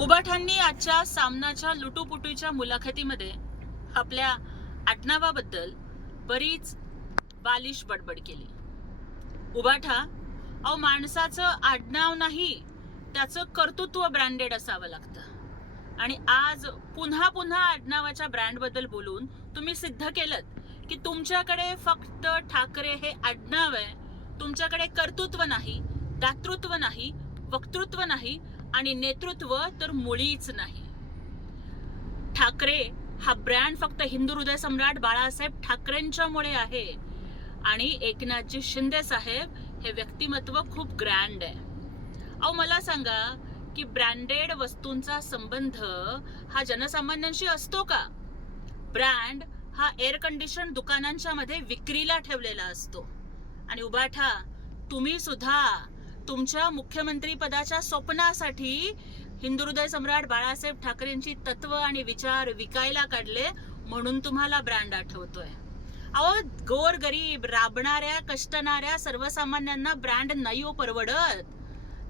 उबाठांनी आजच्या सामनाच्या लुटूपुटूच्या मुलाखतीमध्ये आपल्या आडनावाबद्दल बरीच बालिश बडबड केली. उबाठा, अहो माणसाचं आडनाव नाही, त्याचं कर्तृत्व ब्रँडेड असावं लागतं. आणि आज पुन्हा पुन्हा आडनावाच्या ब्रँडबद्दल बोलून तुम्ही सिद्ध केलं की तुमच्याकडे फक्त ठाकरे हे आडनाव आहे, तुमच्याकडे कर्तृत्व नाही, दातृत्व नाही, वक्तृत्व नाही आणि नेतृत्व तर मुळीच नाही. ठाकरे हा ब्रँड फक्त हिंदू हृदय सम्राट बाळासाहेब ठाकरेंच्यामुळे आहे आणि एकनाथजी शिंदे साहेब हे व्यक्तिमत्व खूप ग्रँड आहे. अहो मला सांगा की ब्रँडेड वस्तूंचा संबंध हा जनसामान्यांशी असतो का? ब्रँड हा एअर कंडिशन दुकानांच्या मध्ये विक्रीला ठेवलेला असतो. आणि उबाठा, तुम्ही सुद्धा तुमच्या मुख्यमंत्री पदाच्या स्वप्नासाठी हिंदू हृदय सम्राट बाळासाहेब ठाकरेंची तत्व आणि विचार विकायला काढले म्हणून तुम्हाला ब्रँड आठवतोय. अहो गोर गरीब राबणाऱ्या कष्टणाऱ्या सर्वसामान्यांना ब्रँड नाही हो परवडत.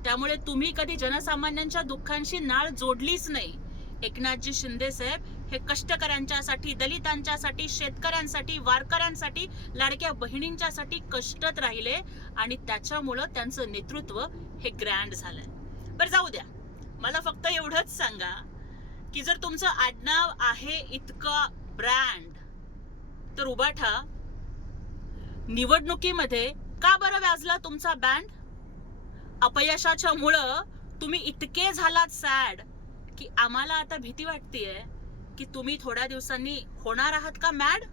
त्यामुळे तुम्ही कधी जनसामान्यांच्या दुःखांशी नाळ जोडलीच नाही. एकनाथजी शिंदे साहेब हे कष्टकऱ्यांच्यासाठी, दलितांच्यासाठी, शेतकऱ्यांसाठी, वारकऱ्यांसाठी, लाडक्या बहिणींच्यासाठी कष्टत राहिले आणि त्याच्यामुळं त्यांचं नेतृत्व हे ग्रँड झालंय. बरं जाऊ द्या, मला फक्त एवढंच सांगा की जर तुमचं आडनाव आहे इतका ब्रँड, तर उबाठा निवडणुकीमध्ये का बरं व्याजला तुमचा बँड? अपयशाच्या मुळे तुम्ही इतके झालात सॅड की आम्हाला आता भीती वाटतेय की तुम्ही थोड्या दिवसांनी होणार आहात का मॅड?